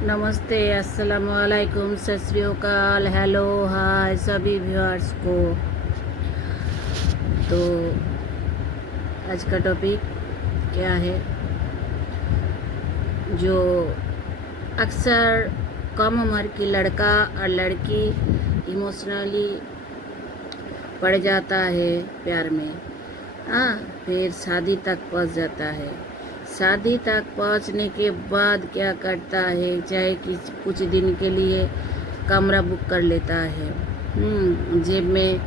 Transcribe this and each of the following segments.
नमस्ते, अस्सलाम वालेकुम, सत श्री अकाल, हेलो, हाय सभी व्यूअर्स को। तो आज का टॉपिक क्या है? जो अक्सर कम उम्र की लड़का और लड़की इमोशनली पड़ जाता है प्यार में, हाँ, फिर शादी तक पहुंच जाता है। शादी तक पहुंचने के बाद क्या करता है, चाहे कि कुछ दिन के लिए कमरा बुक कर लेता है। जेब में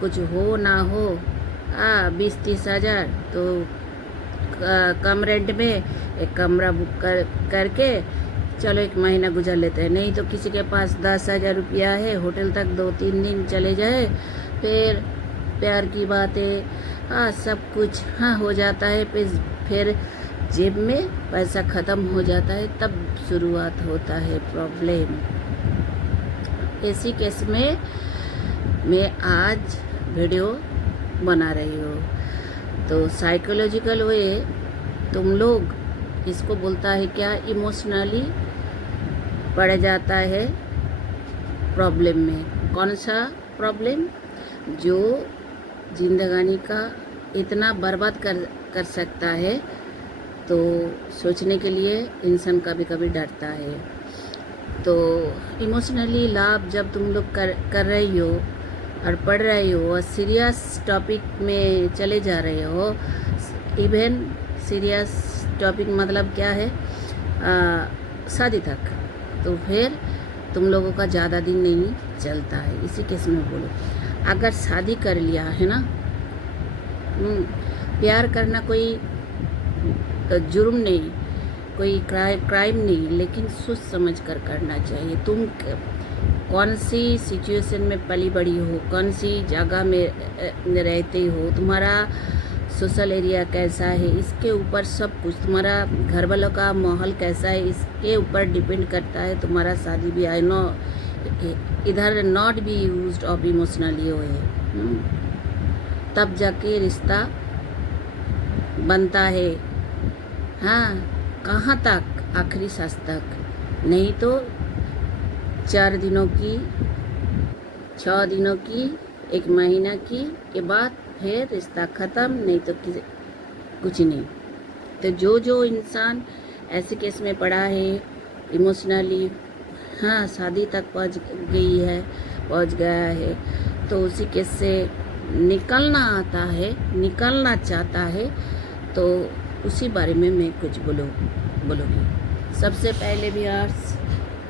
कुछ हो ना हो 20-30 हज़ार तो कम रेंट में एक कमरा बुक करके चलो एक महीना गुजार लेते हैं। नहीं तो किसी के पास 10,000 रुपया है, होटल तक 2-3 दिन चले जाए, फिर प्यार की बातें सब कुछ हो जाता है। फिर जेब में पैसा ख़त्म हो जाता है, तब शुरुआत होता है प्रॉब्लम। ऐसी केस में मैं आज वीडियो बना रही हूँ। तो साइकोलॉजिकल वे तुम लोग इसको बोलता है क्या, इमोशनली पड़ जाता है प्रॉब्लम में। कौन सा प्रॉब्लम? जो जिंदगानी का इतना बर्बाद कर सकता है, तो सोचने के लिए इंसान कभी कभी डरता है। तो इमोशनली लाभ जब तुम लोग कर रही हो और पढ़ रही हो और सीरियस टॉपिक में चले जा रहे हो, इवन सीरियस टॉपिक मतलब क्या है, शादी तक, तो फिर तुम लोगों का ज़्यादा दिन नहीं चलता है। इसी केस में बोलो, अगर शादी कर लिया है ना, प्यार करना कोई जुर्म नहीं, कोई क्राइम नहीं, लेकिन सोच समझ कर करना चाहिए। तुम कौन सी सिचुएशन में पली बड़ी हो, कौन सी जगह में रहते हो, तुम्हारा सोशल एरिया कैसा है, इसके ऊपर सब कुछ, तुम्हारा घर वालों का माहौल कैसा है, इसके ऊपर डिपेंड करता है तुम्हारा शादी भी। आई नो इधर not be used of emotionally हो है, तब जाके रिश्ता बनता है। हाँ, कहाँ तक? आखिरी सांस तक। नहीं तो 4 दिनों की, 6 दिनों की, 1 महीना की के बाद फिर रिश्ता ख़त्म, नहीं तो कुछ नहीं। तो जो इंसान ऐसे केस में पड़ा है इमोशनली, हाँ, शादी तक पहुंच गया है, तो उसी केस से निकलना आता है, निकलना चाहता है, तो उसी बारे में मैं कुछ बोलूँगी। सबसे पहले भी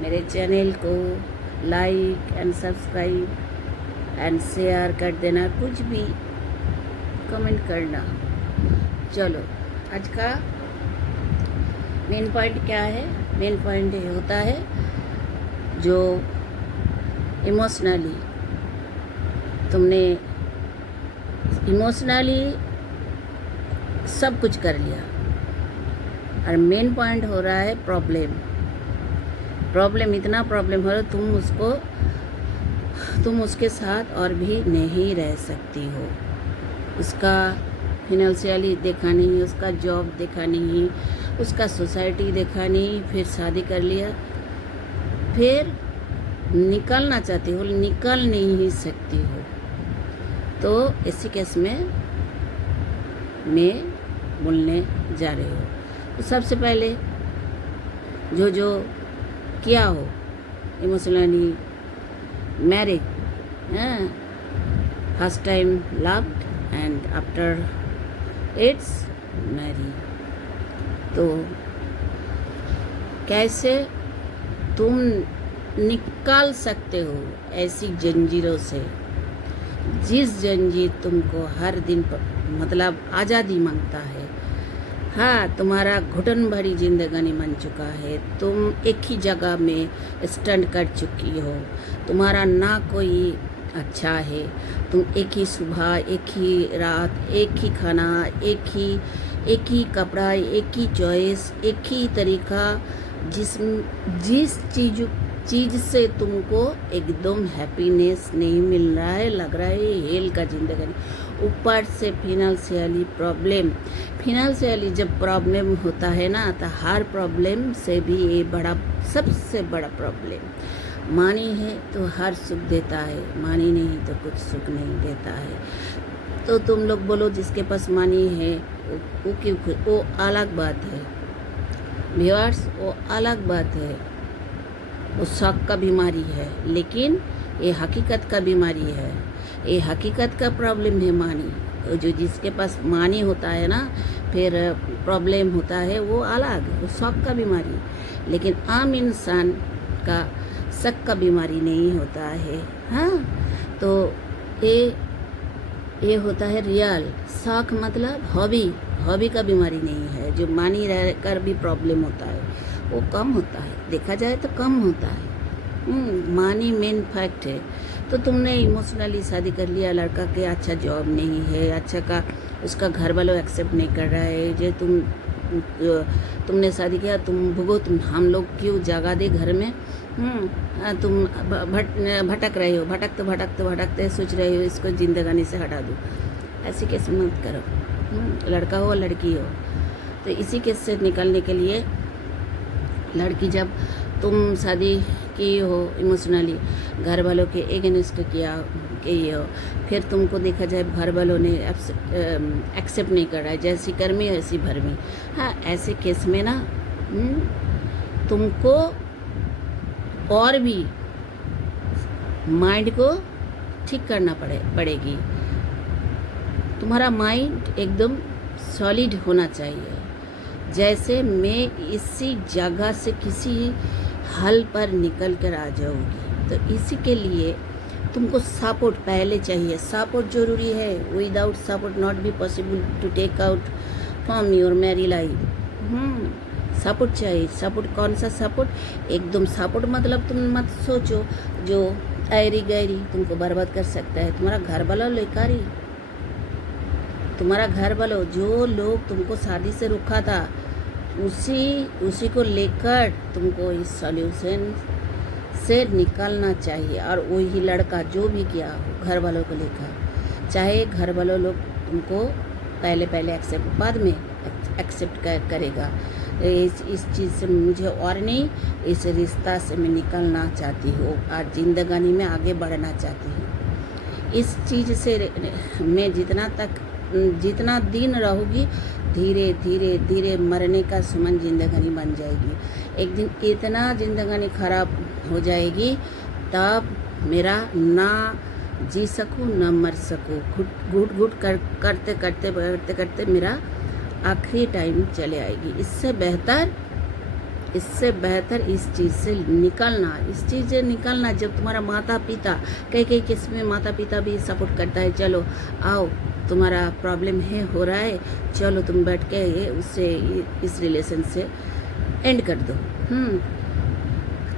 मेरे चैनल को like and subscribe and share कर देना, कुछ भी कमेंट करना। चलो, आज का मेन पॉइंट क्या है? मेन पॉइंट ये होता है, जो इमोशनली तुमने सब कुछ कर लिया, और मेन पॉइंट हो रहा है प्रॉब्लम। इतना प्रॉब्लम हो रहा है, तुम उसके साथ और भी नहीं रह सकती हो। उसका फिनेंशियली देखा नहीं, उसका जॉब देखा नहीं, उसका सोसाइटी देखा नहीं, फिर शादी कर लिया, फिर निकलना चाहती हो, निकल नहीं सकती हो। तो इसी केस में मैं बोलने जा रही हूँ। तो सबसे पहले जो किया हो emotionally marriage, first time loved and after it's marriage, तो कैसे तुम निकाल सकते हो ऐसी जंजीरों से, जिस जंजीर तुमको हर दिन मतलब आज़ादी मांगता है। हाँ, तुम्हारा घुटन भरी जिंदगानी बन चुका है, तुम एक ही जगह में स्टैंड कर चुकी हो, तुम्हारा ना कोई अच्छा है, तुम एक ही सुबह, एक ही रात, एक ही खाना, एक ही कपड़ा, एक ही चॉइस, एक ही तरीका, जिस चीज़ से तुमको एकदम हैप्पीनेस नहीं मिल रहा है, लग रहा है हेल का जिंदगी, ऊपर से फिनेंशियली जब प्रॉब्लम होता है ना, तो हर प्रॉब्लम से भी ये बड़ा, सबसे बड़ा प्रॉब्लम। मानी है तो हर सुख देता है, मानी नहीं तो कुछ सुख नहीं देता है। तो तुम लोग बोलो जिसके पास मानी है वो क्यों खुश, वो अलग बात है व्यूअर्स, वो अलग बात है, वो शौक का बीमारी है। लेकिन ये हकीकत का बीमारी है, ये हकीकत का प्रॉब्लम है मानी। जो जिसके पास मानी होता है ना, फिर प्रॉब्लम होता है वो अलग, वो शौक का बीमारी। लेकिन आम इंसान का शक का बीमारी नहीं होता है। हाँ, तो ये होता है रियल शौक, मतलब हॉबी का बीमारी नहीं है। जो मानी रह कर भी प्रॉब्लम होता है वो कम होता है, देखा जाए तो कम होता है। मानी मेन फैक्ट है। तो तुमने इमोशनली शादी कर लिया, लड़का के अच्छा जॉब नहीं है, अच्छा का उसका घर वालों एक्सेप्ट नहीं कर रहा है, जो तुमने शादी किया, तुम भुगो, हम लोग क्यों जगा दे घर में। तुम भटक रहे हो, भटकते सोच रहे हो इसको जिंदगानी से हटा दो। ऐसी केस मत करो, लड़का हो लड़की हो। तो इसी केस से निकलने के लिए लड़की, जब तुम शादी की हो इमोशनली, घर वालों के एगेंस्ट किया कि हो, फिर तुमको देखा जाए घर वालों ने एक्सेप्ट नहीं कर रहा है, जैसी कर्मी ऐसी भरमी। हाँ, ऐसे केस में ना तुमको और भी माइंड को ठीक करना पड़ेगी। तुम्हारा माइंड एकदम सॉलिड होना चाहिए। जैसे मैं इसी जगह से किसी हल पर निकल कर आ जाऊंगी, तो इसी के लिए तुमको सपोर्ट पहले चाहिए। सपोर्ट जरूरी है। Without support not be possible to take out from your married life. Support चाहिए। सपोर्ट कौन सा सपोर्ट? एकदम सपोर्ट मतलब तुम मत सोचो जो ऐरी गैरी तुमको बर्बाद कर सकता है। तुम्हारा घर वाला लेकर ही, तुम्हारा घर वालों जो लोग तुमको शादी से रोका था, उसी को लेकर तुमको इस सॉल्यूशन से निकलना चाहिए। और वही लड़का जो भी किया हो घर वालों को लेकर, चाहे घर वालों लोग तुमको पहले एक्सेप्ट, बाद में एक्सेप्ट करेगा। इस चीज़ से मुझे और नहीं, इस रिश्ता से मैं निकलना चाहती हूँ, आज जिंदगानी में आगे बढ़ना चाहती हूँ। इस चीज़ से मैं जितना दिन रहूँगी, धीरे धीरे मरने का सुमन जिंदगानी बन जाएगी। एक दिन इतना जिंदगानी खराब हो जाएगी, तब मेरा ना जी सकूँ ना मर सकूँ, घुट करते मेरा आखिरी टाइम चले आएगी। इससे बेहतर इस चीज़ से निकलना, जब तुम्हारा माता पिता, कई केस में माता पिता भी सपोर्ट करता है, चलो आओ तुम्हारा प्रॉब्लम है, हो रहा है, चलो तुम बैठ के उससे इस रिलेशन से एंड कर दो।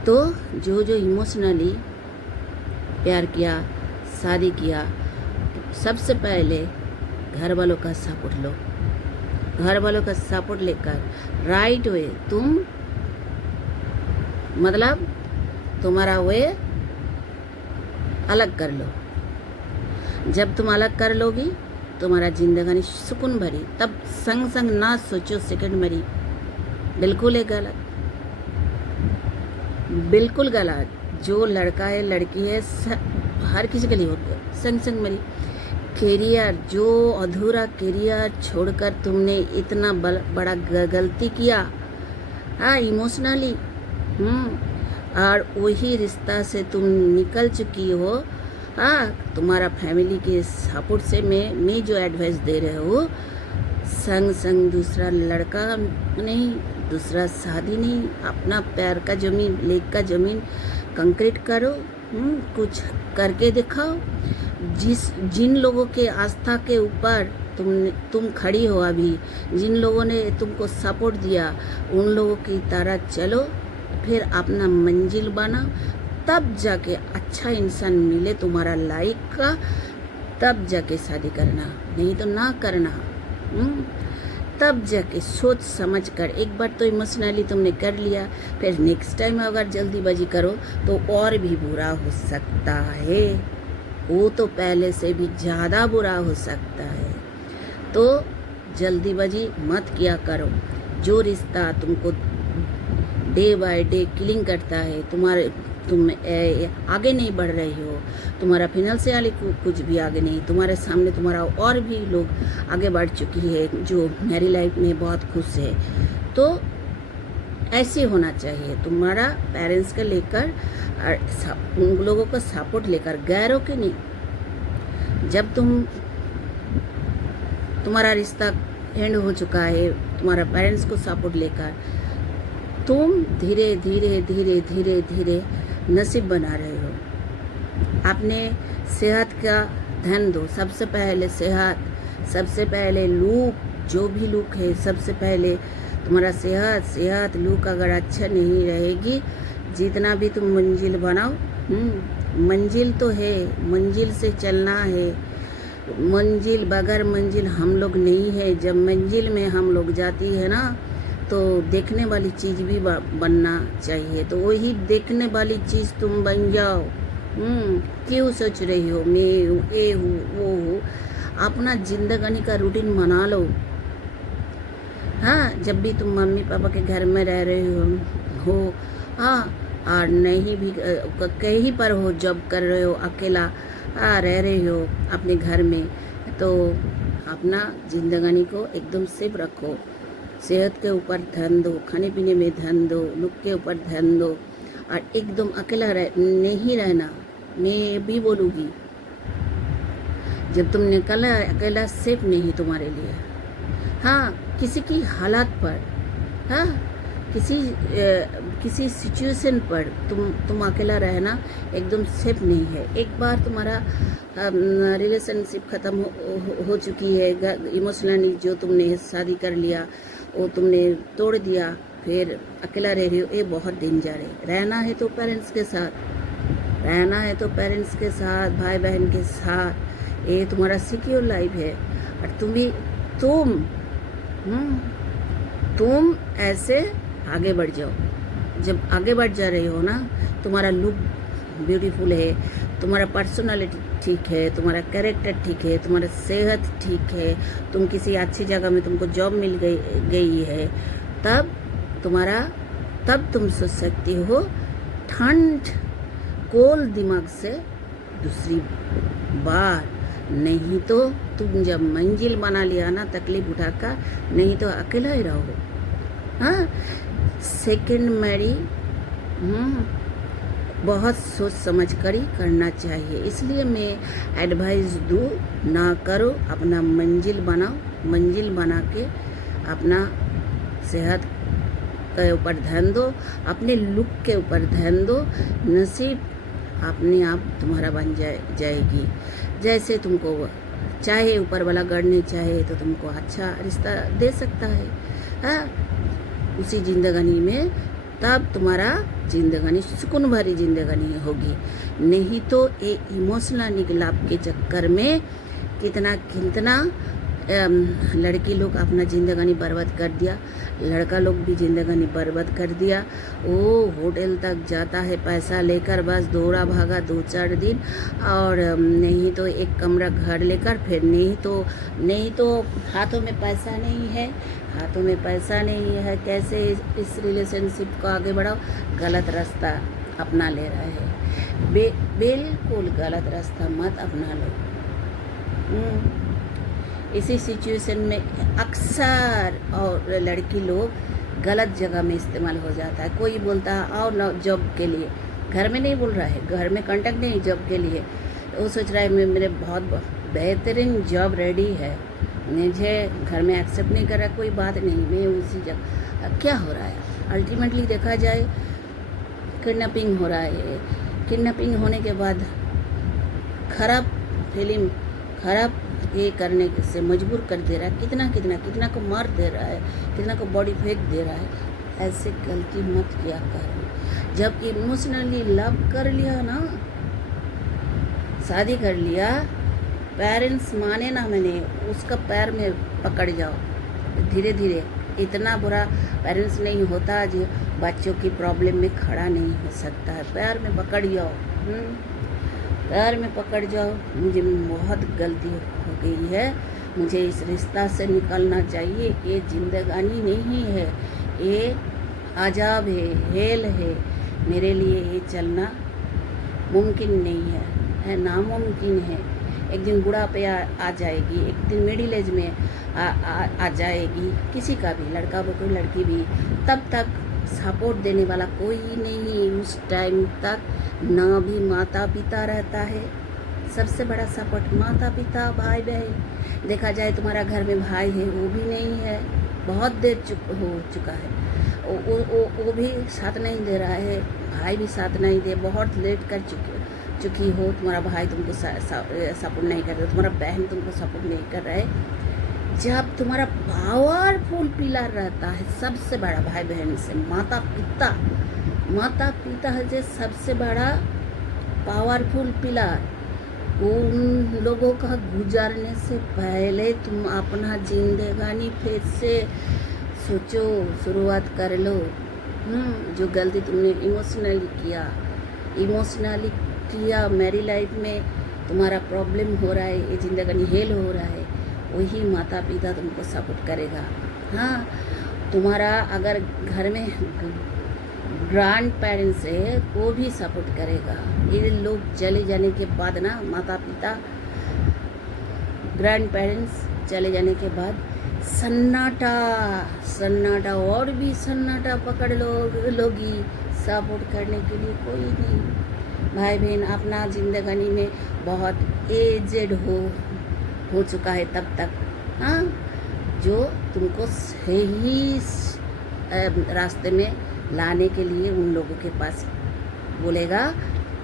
तो जो इमोशनली प्यार किया, शादी किया, सबसे पहले घर वालों का सपोर्ट लो। घर वालों का सपोर्ट लेकर राइट वे तुम, मतलब तुम्हारा वे अलग कर लो। जब तुम अलग कर लोगी, तुम्हारा जिंदगानी सुकून भरी। तब संग ना सोचो सेकंड मरी, बिल्कुल गलत। जो लड़का है लड़की है, हर किसी के लिए होती है संग मरी। कैरियर, जो अधूरा कैरियर छोड़कर तुमने इतना बड़ा गलती किया, हाँ इमोशनली, और वही रिश्ता से तुम निकल चुकी हो। हाँ, तुम्हारा फैमिली के सपोर्ट से मैं जो एडवाइस दे रहे हो, संग दूसरा लड़का नहीं, दूसरा शादी नहीं, अपना प्यार का जमीन, लेक का जमीन कंक्रीट करो। कुछ करके दिखाओ। जिन लोगों के आस्था के ऊपर तुम खड़ी हो, अभी जिन लोगों ने तुमको सपोर्ट दिया, उन लोगों की तरह चलो, फिर अपना मंजिल बना। तब जाके अच्छा इंसान मिले तुम्हारा लाइफ का, तब जाके शादी करना, नहीं तो ना करना। तब जाके सोच समझ कर, एक बार तो इमोशनली तुमने कर लिया, फिर नेक्स्ट टाइम अगर जल्दीबाजी करो तो और भी बुरा हो सकता है। वो तो पहले से भी ज़्यादा बुरा हो सकता है। तो जल्दीबाजी मत किया करो। जो रिश्ता तुमको डे बाय डे किलिंग करता है, तुम आगे नहीं बढ़ रही हो, तुम्हारा फाइनेंशियली कुछ भी आगे नहीं, तुम्हारे सामने तुम्हारा और भी लोग आगे बढ़ चुकी है जो मेरी लाइफ में बहुत खुश है। तो ऐसे होना चाहिए, तुम्हारा पेरेंट्स के लेकर और उन लोगों का सपोर्ट लेकर, गैरों के नहीं। जब तुम्हारा रिश्ता एंड हो चुका है, तुम्हारा पेरेंट्स को सपोर्ट लेकर तुम धीरे धीरे धीरे धीरे धीरे नसीब बना रहे हो। अपने सेहत का ध्यान दो। सबसे पहले सेहत, सबसे पहले लुक, जो भी लुक है, सबसे पहले तुम्हारा सेहत लुक अगर अच्छा नहीं रहेगी, जितना भी तुम मंजिल बनाओ, मंजिल तो है, मंजिल से चलना है। मंजिल बगैर मंजिल हम लोग नहीं है। जब मंजिल में हम लोग जाती है ना, तो देखने वाली चीज़ भी बनना चाहिए। तो वही देखने वाली चीज़ तुम बन जाओ। क्यों सोच रही हो मैं हूँ, ये हूँ, वो हूँ। अपना जिंदगानी का रूटीन बना लो। हाँ, जब भी तुम मम्मी पापा के घर में रह रहे हो, हाँ, और नहीं भी कहीं पर हो, जॉब कर रहे हो, अकेला रह रहे हो अपने घर में, तो अपना जिंदगानी को एकदम सेफ रखो। सेहत के ऊपर ध्यान दो, खाने पीने में ध्यान दो, लुक के ऊपर ध्यान दो, और एकदम अकेला नहीं रहना। मैं भी बोलूँगी, जब तुम निकला अकेला सेफ नहीं तुम्हारे लिए। हाँ, किसी की हालात पर, हाँ, किसी सिचुएशन पर तुम अकेला रहना एकदम सेफ नहीं है। एक बार तुम्हारा रिलेशनशिप ख़त्म हो चुकी है, इमोशनली जो तुमने शादी कर लिया वो तुमने तोड़ दिया, फिर अकेला रह रही हो, ये बहुत डेंजर है। रहना है तो पेरेंट्स के साथ, रहना है तो पेरेंट्स के साथ, भाई बहन के साथ, ये तुम्हारा सिक्योर लाइफ है। और तुम ऐसे आगे बढ़ जाओ। जब आगे बढ़ जा रही हो ना, तुम्हारा लुक ब्यूटीफुल है, तुम्हारा पर्सनालिटी ठीक है, तुम्हारा कैरेक्टर ठीक है, तुम्हारा सेहत ठीक है, तुम किसी अच्छी जगह में तुमको जॉब मिल गई है, तब तुम सोच सकती हो ठंड कोल दिमाग से दूसरी बार। नहीं तो तुम जब मंजिल बना लिया ना, तकलीफ उठाकर, नहीं तो अकेला ही रहो। हाँ, सेकेंड मैरी बहुत सोच समझ कर ही करना चाहिए। इसलिए मैं एडवाइस दूँ, ना करो, अपना मंजिल बनाओ। मंजिल बना के अपना सेहत के ऊपर ध्यान दो, अपने लुक के ऊपर ध्यान दो। नसीब अपने आप तुम्हारा बन जाएगी। जैसे तुमको चाहे ऊपर वाला गढ़ने चाहे तो तुमको अच्छा रिश्ता दे सकता है। हाँ, उसी जिंदगानी में तब तुम्हारा जिंदगानी सुकून भरी जिंदगानी होगी। नहीं तो ये इमोशनल लाभ के चक्कर में कितना लड़की लोग अपना जिंदगानी बर्बाद कर दिया, लड़का लोग भी जिंदगानी बर्बाद कर दिया। वो होटल तक जाता है पैसा लेकर, बस दौड़ा भागा 2-4 दिन, और नहीं तो एक कमरा घर लेकर, फिर नहीं तो हाथों में पैसा नहीं है, कैसे इस रिलेशनशिप को आगे बढ़ाओ। गलत रास्ता अपना ले रहा है। बिल्कुल गलत रास्ता मत अपना लो। इसी सिचुएशन में अक्सर और लड़की लोग गलत जगह में इस्तेमाल हो जाता है। कोई बोलता है आओ ना जॉब के लिए, घर में नहीं बोल रहा है, घर में कांटेक्ट नहीं जॉब के लिए, वो सोच रहा है मेरे बहुत बेहतरीन जॉब रेडी है, मुझे घर में एक्सेप्ट नहीं कर रहा, कोई बात नहीं, मैं उसी जगह। क्या हो रहा है? अल्टीमेटली देखा जाए किडनैपिंग हो रहा है। किडनैपिंग होने के बाद खराब ये करने से मजबूर कर दे रहा है। कितना को मार दे रहा है, कितना को बॉडी फेंक दे रहा है। ऐसे गलती मत किया करो। जब इमोशनली लव कर लिया ना, शादी कर लिया, पेरेंट्स माने ना मैंने, उसका पैर में पकड़ जाओ धीरे धीरे। इतना बुरा पेरेंट्स नहीं होता जो बच्चों की प्रॉब्लम में खड़ा नहीं हो सकता है। पैर में पकड़ जाओ, पैर में पकड़ जाओ, मुझे बहुत गलती हो गई है, मुझे इस रिश्ता से निकलना चाहिए। ये जिंदगानी नहीं है, ये अजाब है, हेल है। मेरे लिए ये चलना मुमकिन नहीं है नामुमकिन है। एक दिन बुढ़ापे आ जाएगी, एक दिन मिडिल एज में आ जाएगी, किसी का भी, लड़का हो कोई लड़की भी, तब तक सपोर्ट देने वाला कोई नहीं। उस टाइम तक ना भी माता पिता रहता है, सबसे बड़ा सपोर्ट माता पिता, भाई बहन। देखा जाए तुम्हारा घर में भाई है, वो भी नहीं है, बहुत देर हो चुका है, वो भी साथ नहीं दे रहा है, भाई भी साथ नहीं दे, बहुत लेट कर चुकी हो। तुम्हारा भाई तुमको सपोर्ट नहीं कर रहा, तुम्हारा बहन तुमको सपोर्ट नहीं कर रहा है। जब तुम्हारा पावरफुल पिलर रहता है, सबसे बड़ा भाई बहन से माता पिता है जो सबसे बड़ा पावरफुल पिलर। उन लोगों का गुजरने से पहले तुम अपना जिंदगानी फिर से सोचो, शुरुआत कर लो। जो गलती तुमने इमोशनली किया, मेरी लाइफ में तुम्हारा प्रॉब्लम हो रहा है, ये जिंदगानी हेल हो रहा है, वही माता पिता तुमको सपोर्ट करेगा। हाँ, तुम्हारा अगर घर में ग्रैंड पेरेंट्स है, वो भी सपोर्ट करेगा। ये लोग चले जाने के बाद ना, माता पिता ग्रैंड पेरेंट्स चले जाने के बाद सन्नाटा और भी सन्नाटा पकड़ लोगी। सपोर्ट करने के लिए कोई नहीं। भाई बहन अपना जिंदगानी में बहुत एजेड हो चुका है तब तक, हाँ, जो तुमको सही रास्ते में लाने के लिए उन लोगों के पास बोलेगा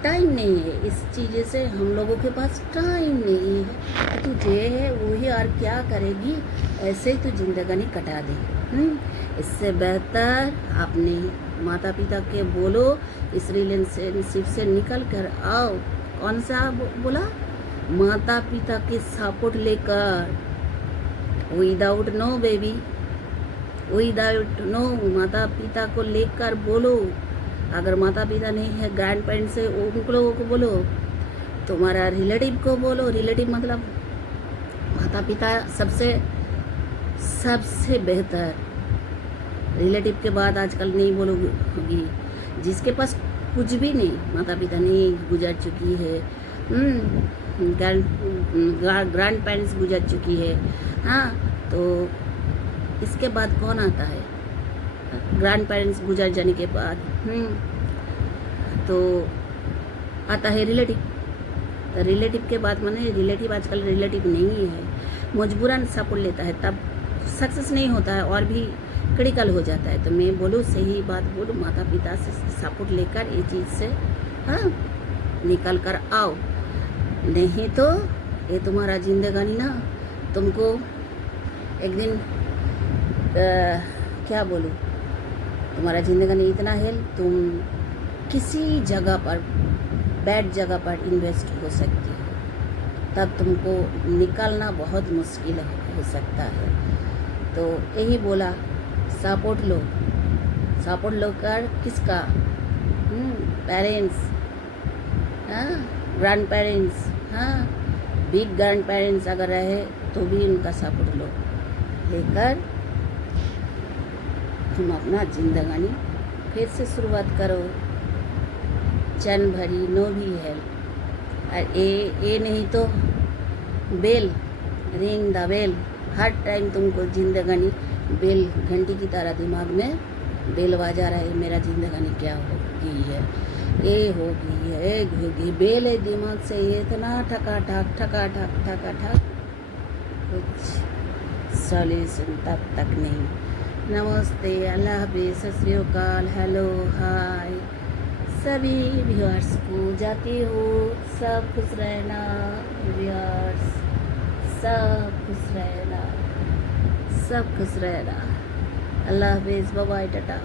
टाइम नहीं है। इस चीज़ से हम लोगों के पास टाइम नहीं है, तुझे है वही और क्या करेगी, ऐसे ही तो जिंदगानी कटा दे। इससे बेहतर अपने माता पिता के बोलो, इस रिलेशनशिप से निकल कर आओ। कौन सा बोला? माता पिता के सपोर्ट लेकर, without no baby, without no, माता पिता को लेकर बोलो। अगर माता पिता नहीं है, ग्रैंड पेरेंट्स है, उन लोगों को बोलो, तुम्हारा रिलेटिव को बोलो। रिलेटिव मतलब माता पिता सबसे बेहतर। रिलेटिव के बाद आजकल नहीं बोलोगी, जिसके पास कुछ भी नहीं, माता पिता नहीं, गुजर चुकी है, ग्रैंड पेरेंट्स गुजर चुकी है, हाँ, तो इसके बाद कौन आता है? ग्रैंड पेरेंट्स गुजर जाने के बाद तो आता है रिलेटिव। तो रिलेटिव के बाद माने रिलेटिव आजकल रिलेटिव नहीं है, मजबूरन सपोर्ट लेता है, तब सक्सेस नहीं होता है और भी क्रिटिकल हो जाता है। तो मैं बोलूँ, सही बात बोलूँ, माता पिता से सपोर्ट लेकर ये चीज़ से हाँ निकल कर आओ। नहीं तो ये तुम्हारा जिंदगानी ना तुमको एक दिन क्या बोलूँ, तुम्हारा जिंदगानी इतना है, तुम किसी जगह पर, बैड जगह पर इन्वेस्ट हो सकती है, तब तुमको निकलना बहुत मुश्किल हो सकता है। तो यही बोला, सपोर्ट लो कर किसका? पेरेंट्स, हाँ, ग्रैंड पेरेंट्स, हाँ, बिग ग्रैंड पेरेंट्स अगर रहे तो भी उनका सपोर्ट लो, लेकर तुम अपना जिंदगानी फिर से शुरुआत करो। चैन भरी नो भी है, और ए नहीं तो बेल, रिंग द बेल। हर टाइम तुमको जिंदगानी बेल, घंटी की तरह दिमाग में बेल बजा रहा है, मेरा जिंदगानी क्या होगी है, ये होगी है, एक होगी, बेल है दिमाग से ये इतना ठका ठक, कुछ सॉल्यूशन तब तक नहीं। नमस्ते, अल्लाह हाफिज़, सत श्री अकाल, हेलो, हाय सभी व्यूअर्स को जाती हो, सब खुश रहना व्यूअर्स, सब खुश रहना, अल्लाह हाफिज़, बाय बाय, टाटा।